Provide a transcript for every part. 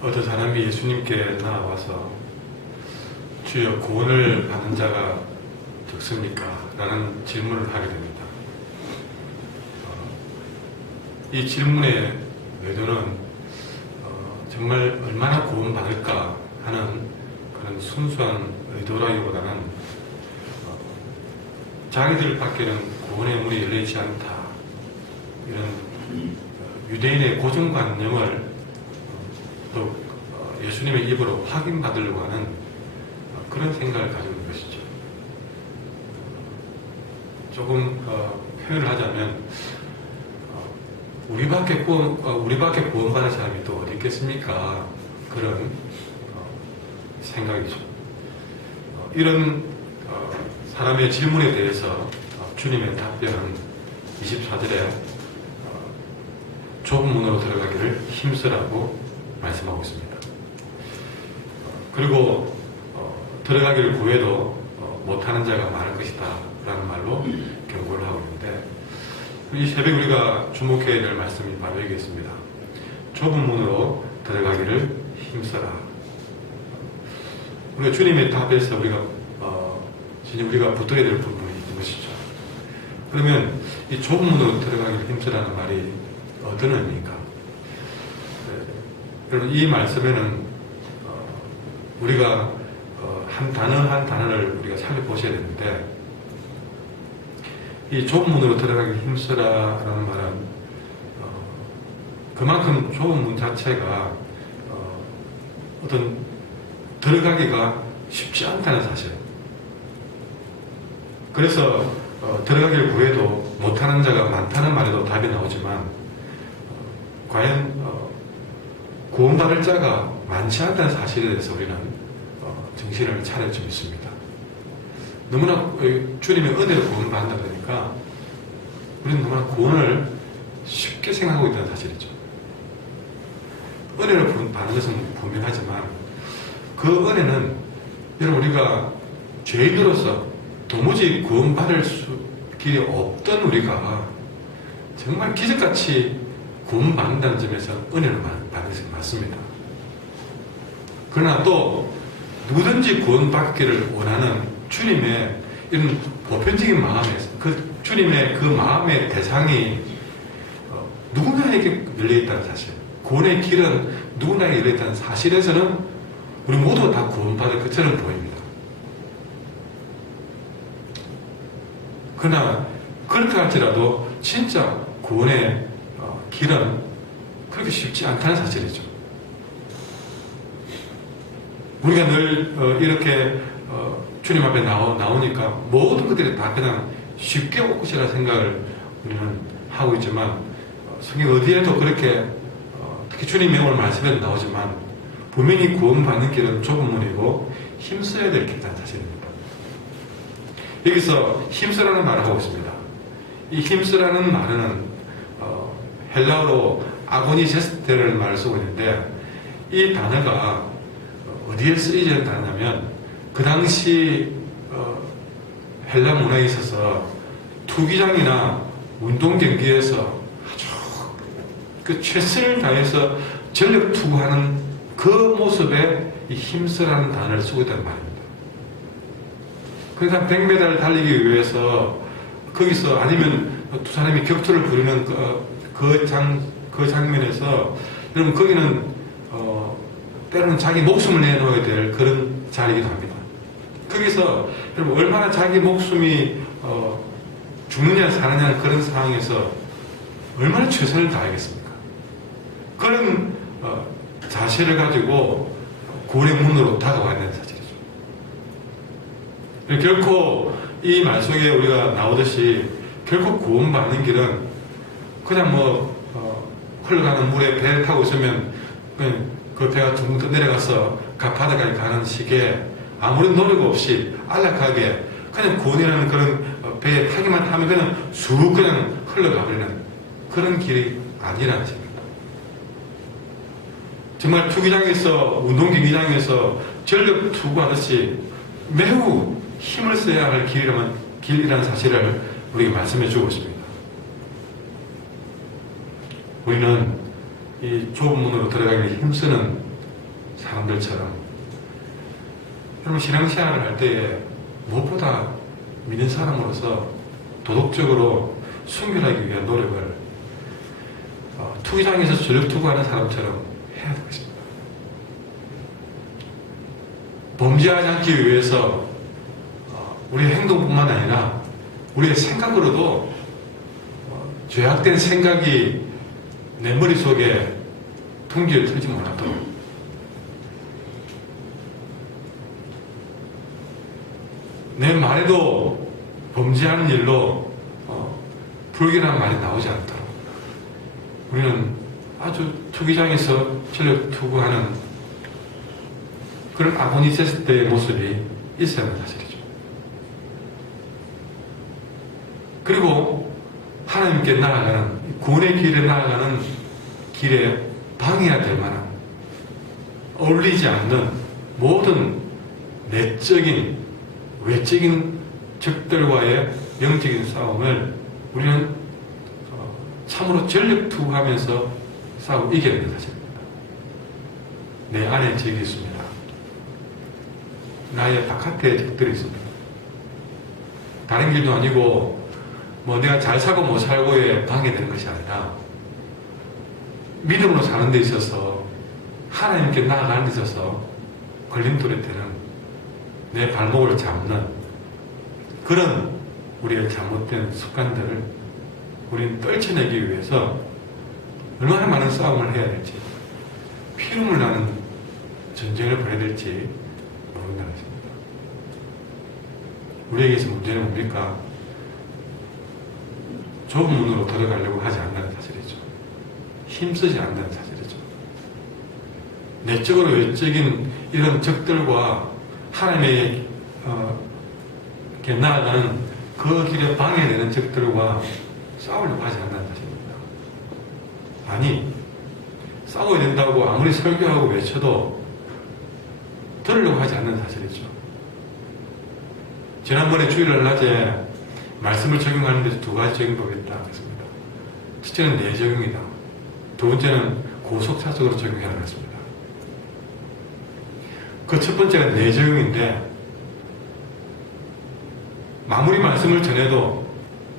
어떤 사람이 예수님께 나와서 주여 구원을 받는 자가 적습니까? 라는 질문을 하게 됩니다. 이 질문의 의도는 정말 얼마나 구원받을까 하는 그런 순수한 의도라기보다는 자기들 밖에는 구원의 문이 열리지 않다, 이런 유대인의 고정관념을 또 예수님의 입으로 확인받으려고 하는 그런 생각을 가지고 있는 것이죠. 조금 표현을 하자면 우리밖에 구원받은 사람이 또 어디 있겠습니까? 그런 생각이죠. 이런 사람의 질문에 대해서 주님의 답변은 24절에 좁은 문으로 들어가기를 힘쓰라고 말씀하고 있습니다. 그리고 들어가기를 구해도 못하는 자가 많을 것이다 라는 말로 경고를 하고 있는데, 이 새벽에 우리가 주목해야 될 말씀이 바로 여기 있습니다. 좁은 문으로 들어가기를 힘써라. 우리가 주님의 답에서 진짜 우리가 붙들어야 될 부분이 있는 것이죠. 그러면 이 좁은 문으로 들어가기를 힘쓰라는 말이 어떤 의미인가? 여러분, 이 말씀에는 우리가 한 단어 한 단어를 우리가 살펴보셔야 되는데, 이 좁은 문으로 들어가기 힘쓰라라는 말은 그만큼 좁은 문 자체가 어떤 들어가기가 쉽지 않다는 사실. 그래서 들어가기를 구해도 못하는 자가 많다는 말에도 답이 나오지만, 과연 구원받을 자가 많지 않다는 사실에 대해서 우리는 정신을 차릴 좀 있습니다. 너무나 주님의 은혜로 구원받는다 그러니까 우리는 너무나 구원을 쉽게 생각하고 있다는 사실이죠. 은혜를 받는 것은 분명하지만 그 은혜는 여러분, 우리가 죄인으로서 도무지 구원받을 길이 없던 우리가 정말 기적같이 구원받는다는 점에서 은혜를 받는 것이 맞습니다. 그러나 또 누구든지 구원받기를 원하는 주님의 이런 보편적인 마음에서 주님의 그 마음의 대상이 누구나에게 열려있다는 사실, 구원의 길은 누구나에게 열려있다는 사실에서는 우리 모두 다 구원받을 것처럼 보입니다. 그러나 그렇게 할지라도 진짜 구원의 길은 그렇게 쉽지 않다는 사실이죠. 우리가 늘 이렇게 주님 앞에 나오니까 모든 것들이 다 그냥 쉽게 올 것이라 생각을 우리는 하고 있지만, 성경 어디에도 그렇게 특히 주님의 오늘 말씀에도 나오지만 분명히 구원받는 길은 좁은 문이고 힘써야 될 길이라는 사실입니다. 여기서 힘쓰라는 말을 하고 있습니다. 이 힘쓰라는 말은 헬라어로 아고니제스테를 말을 쓰고 있는데, 이 단어가 어디에 쓰이는 단어냐면 그 당시 헬라 문화에 있어서 투기장이나 운동 경기에서 아주 그 최선을 다해서 전력 투구하는 그 모습에 이 힘쓰라는 단어를 쓰고 있다는 말입니다. 그러니까 100m를 달리기 위해서 거기서, 아니면 두 사람이 격투를 부리는 그 장면에서, 여러분, 거기는 때로는 자기 목숨을 내놓아야 될 그런 자리이기도 합니다. 거기서 여러분, 얼마나 자기 목숨이 죽느냐 사느냐 그런 상황에서 얼마나 최선을 다하겠습니까? 그런 자세를 가지고 구원의 문으로 다가와야 되는 사실이죠. 결코 이 말 속에 우리가 나오듯이 결코 구원받는 길은 그냥 흘러가는 물에 배를 타고 있으면 그 배가 둥둥 내려가서 바다까지 가는 식의 아무런 노력 없이 안락하게 그냥 구원이라는 그런 배에 타기만 하면 그냥 쑥 그냥 흘러가버리는 그런 길이 아니라는 것입니다. 정말 투기장에서, 운동경기장에서 전력 투구하듯이 매우 힘을 써야 할 길이라는 사실을 우리에게 말씀해 주고 있습니다. 우리는 이 좁은 문으로 들어가기 힘쓰는 사람들처럼 여러분 신앙생활을 할 때에 무엇보다 믿는 사람으로서 도덕적으로 순결하기 위한 노력을 투기장에서 전력 투구하는 사람처럼 해야 될 것입니다. 범죄하지 않기 위해서 우리의 행동뿐만 아니라 우리의 생각으로도 죄악된 생각이 내 머릿속에 둥지를 틀지 못하도록 내 말에도 범죄하는 일로 불길한 말이 나오지 않도록 우리는 아주 투기장에서 전력 투구하는 그런 아고니스트의 모습이 있어야 하는 사실이죠. 그리고 하나님께 나아가는 구원의 길에 나아가는 길에 방해가 될 만한 어울리지 않는 모든 내적인 외적인 적들과의 영적인 싸움을 우리는 참으로 전력 투구하면서 싸우고 이겨야 되는 사실입니다. 내 안에 적이 있습니다. 나의 바깥에 적들이 있습니다. 다른 길도 아니고 뭐 내가 잘 살고 못 살고에 방해되는 것이 아니라 믿음으로 사는 데 있어서 하나님께 나아가는 데 있어서 걸림돌이 되는 내 발목을 잡는 그런 우리의 잘못된 습관들을 우리는 떨쳐내기 위해서 얼마나 많은 싸움을 해야 될지 피눈물 나는 전쟁을 벌여야 될지 모른다는 것입니다. 우리에게서 문제는 뭡니까? 좁은 문으로 들어가려고 하지 않는 사실이죠. 힘쓰지 않는 사실이죠. 내적으로 외적인 이런 적들과 하나님의 이렇게 나아가는 그 길에 방해되는 적들과 싸우려고 하지 않는 사실입니다. 아니, 싸워야 된다고 아무리 설교하고 외쳐도 들으려고 하지 않는 사실이죠. 지난번에 주일날 낮에 말씀을 적용하는 데서 두 가지 적용법이 있다고 했습니다. 첫째는 내적용이다. 두 번째는 고속사적으로 적용해야 했습니다. 그 첫 번째가 내적용인데 마무리 말씀을 전해도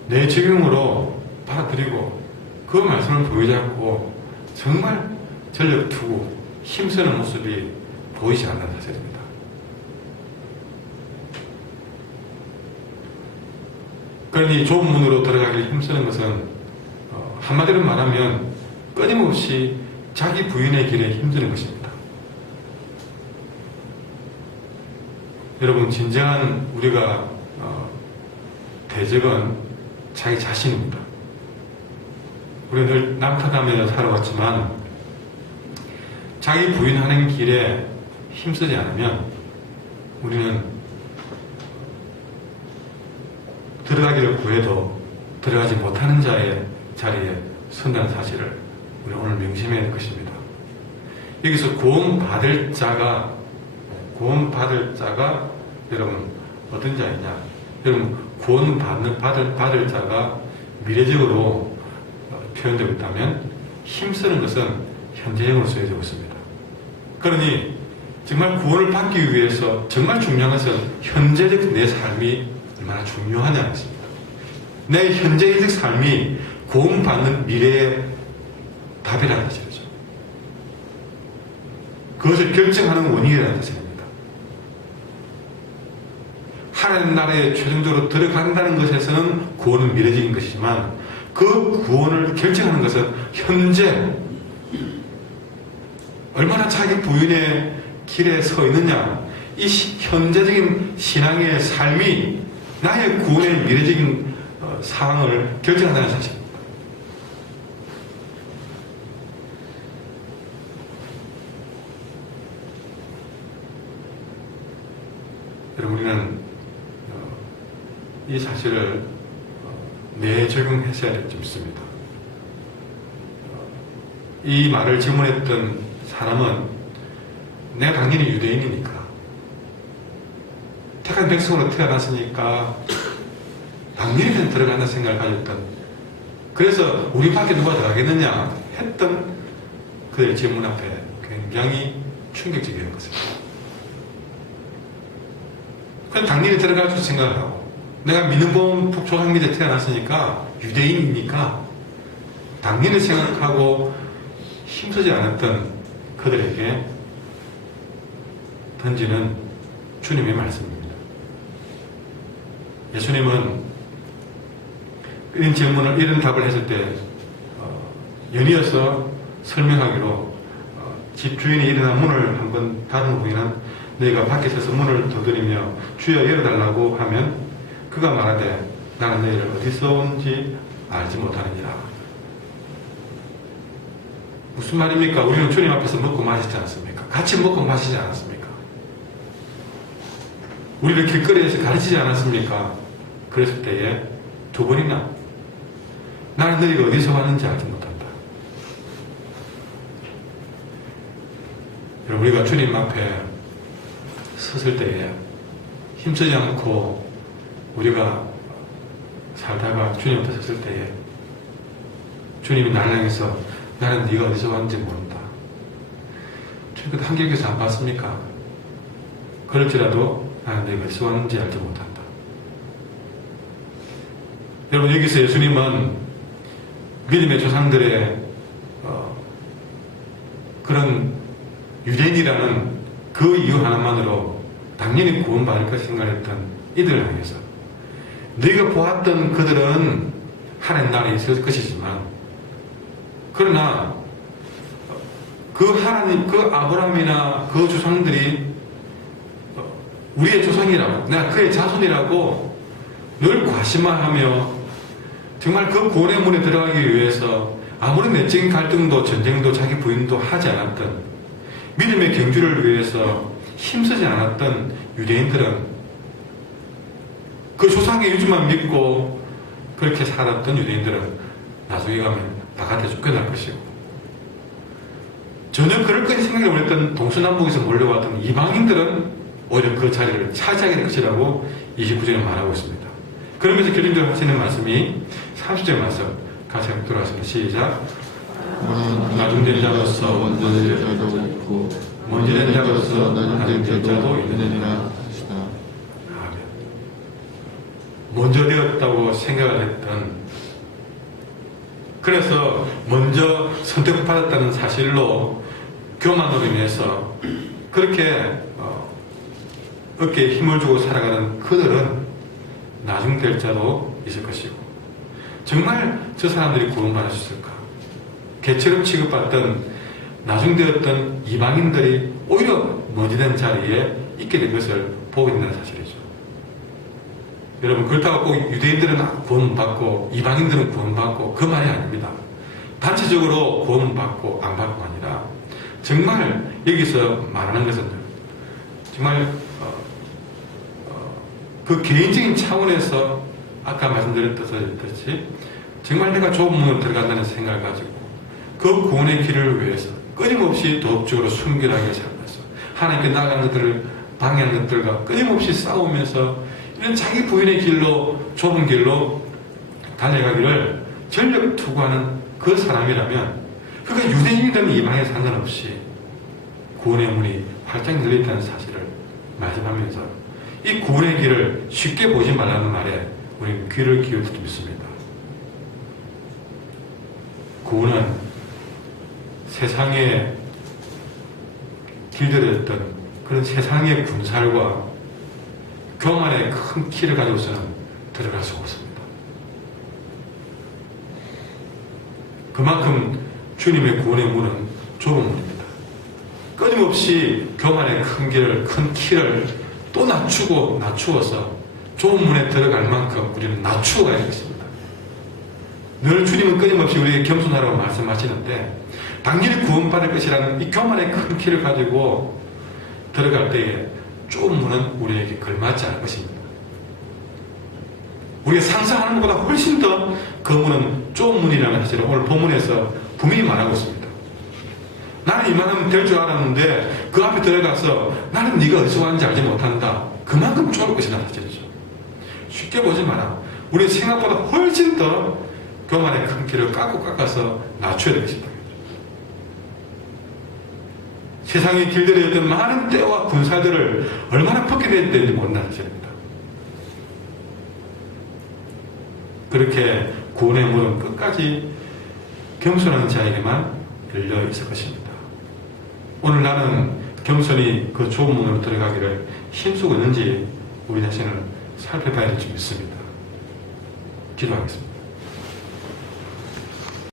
내적용으로 받아들이고 그 말씀을 보이지 않고 정말 전력 투구, 힘쓰는 모습이 보이지 않는 사실입니다. 그러니 좁은 문으로 들어가기 힘쓰는 것은 한마디로 말하면 끊임없이 자기 부인의 길에 힘드는 것입니다. 여러분 진정한 우리가 대적은 자기 자신입니다. 우리는 늘 남 탓하며 살아왔지만 자기 부인하는 길에 힘쓰지 않으면 우리는 들어가기를 구해도 들어가지 못하는 자의 자리에 선다는 사실을 우리 오늘 명심해야 할 것입니다. 여기서 구원받을 자가 여러분 어떤 자이냐? 여러분 받을 자가 미래적으로 표현되고 있다면 힘쓰는 것은 현재형으로 쓰여지고 있습니다. 그러니 정말 구원을 받기 위해서 정말 중요한 것은 현재적 내 삶이 얼마나 중요하냐는 것입니다. 내 현재적 삶이 구원받는 미래의 답이라는 것이죠. 그것을 결정하는 원인이라는 것입니다. 하나님 나라에 최종적으로 들어간다는 것에서는 구원은 미래적인 것이지만 그 구원을 결정하는 것은 현재 얼마나 자기 부인의 길에 서 있느냐, 이 현재적인 신앙의 삶이 나의 구원의 미래적인 상황을 결정한다는 사실입니다. 여러분 우리는 이 사실을 내적용했어야 될 점 있습니다. 이 말을 질문했던 사람은 내가 당연히 유대인이니까 택한 백성으로 태어났으니까 당연히 들어간다는 생각을 가졌던, 그래서 우리 밖에 누가 들어가겠느냐 했던 그의 질문 앞에 굉장히 충격적인 것입니다. 그냥 당연히 들어갈 줄 생각을 하고, 내가 민흥봉 북조상민에 태어났으니까 유대인이니까 당연히 생각하고 힘쓰지 않았던 그들에게 던지는 주님의 말씀입니다. 예수님은 이런 질문을, 이런 답을 했을 때 연이어서 설명하기로 집주인이 일어나 문을 한번 닫은 후에는 너희가 밖에 서서 문을 두드리며 주여 열어달라고 하면 그가 말하되 나는 너희를 어디서 온지 알지 못하느니라. 무슨 말입니까? 우리는 주님 앞에서 먹고 마시지 않습니까? 같이 먹고 마시지 않았습니까? 우리를 길거리에서 가르치지 않았습니까? 그랬을 때에 두 번이나 나는 너희가 어디서 왔는지 알지 못한다. 여러분, 우리가 주님 앞에 섰을 때에 힘쓰지 않고 우리가 살다가 주님 앞에 섰을 때에 주님이 나를 향해서 나는 네가 어디서 왔는지 모른다. 주님 그때 한결께서 안 봤습니까? 그럴지라도 나는 네가 어디서 왔는지 알지 못한다. 여러분, 여기서 예수님은 믿음의 조상들의 그런 유대인이라는 그 이유 하나만으로 당연히 구원받을 것을 생각했던 이들을 향해서 너희가 보았던 그들은 하나님 나라에 있을 것이지만 그러나 그 하나님, 그 아브라함이나 그 조상들이 우리의 조상이라고, 내가 그의 자손이라고 늘 과시만하며 정말 그 구원의 문에 들어가기 위해서 아무런 내적인 갈등도 전쟁도 자기 부인도 하지 않았던, 믿음의 경주를 위해서 힘쓰지 않았던 유대인들은 그 조상의 유지만 믿고 그렇게 살았던 유대인들은 나중에 가면 바깥에 쫓겨날 것이고, 전혀 그럴 것이 생각을 못했던 동서남북에서 몰려왔던 이방인들은 오히려 그 자리를 차지하게 될 것이라고 29절에 말하고 있습니다. 그러면서 결론적으로 하시는 말씀이 30절 말씀 같이 돌아가시면 시작. 나중된 자로서 먼저된 자도 있고 먼저된 자로서 나중된 자도 있느니라. 먼저 되었다고 생각을 했던, 그래서 먼저 선택받았다는 사실로 교만으로 인해서 그렇게 어깨에 힘을 주고 살아가는 그들은 나중 될 자도 있을 것이고, 정말 저 사람들이 구원받을 수 있을까? 개처럼 취급받던 나중 되었던 이방인들이 오히려 먼지된 자리에 있게 된 것을 보게 된다는 사실이죠. 여러분, 그렇다고 꼭 유대인들은 구원받고 이방인들은 구원받고 그 말이 아닙니다. 단체적으로 구원받고 안 받고가 아니라 정말 여기서 말하는 것은 정말 그 개인적인 차원에서 아까 말씀드렸듯이 정말 내가 좁은 문으로 들어간다는 생각을 가지고 그 구원의 길을 위해서 끊임없이 도덕적으로 순결하게 살면서 하나님께 나아가는 것들을 방해하는 것들과 끊임없이 싸우면서 이런 자기 부인의 길로, 좁은 길로 달려가기를 전력 투구하는 그 사람이라면 그가 유대인이든 이방에 상관없이 구원의 문이 활짝 열려있다는 사실을 말씀하면서 이 구원의 길을 쉽게 보지 말라는 말에 우리는 귀를 기울여 믿습니다. 구원은 세상에 길들였던 그런 세상의 군살과 교만의 큰 키를 가지고서는 들어갈 수가 없습니다. 그만큼 주님의 구원의 문은 좁은 문입니다. 끊임없이 교만의 큰 길을, 큰 키를 또 낮추어서 좁은 문에 들어갈 만큼 우리는 낮추어 가야 되겠습니다. 늘 주님은 끊임없이 우리에게 겸손하라고 말씀하시는데 당연히 구원받을 것이라는 이 교만의 큰 키를 가지고 들어갈 때에 좁은 문은 우리에게 걸맞지 않을 것입니다. 우리가 상상하는 것보다 훨씬 더 그 문은 좁은 문이라는 사실을 오늘 본문에서 분명히 말하고 있습니다. 나는 이만하면 될 줄 알았는데 그 앞에 들어가서 나는 네가 어디서 왔는지 알지 못한다. 그만큼 좁을 것이라는 사실이죠. 쉽게 보지 마라. 우리 생각보다 훨씬 더 교만의 큰 길을 깎아서 낮춰야 되겠습니다. 세상에 길들여졌던 많은 때와 군사들을 얼마나 벗겨냈는지 모른다는 것입니다. 그렇게 구원의 문은 끝까지 겸손한 자에게만 열려 있을 것입니다. 오늘 나는 겸손히 그 좋은 문으로 들어가기를 힘쓰고 있는지 우리 자신을 살펴봐야 될 줄 믿습니다. 기도하겠습니다.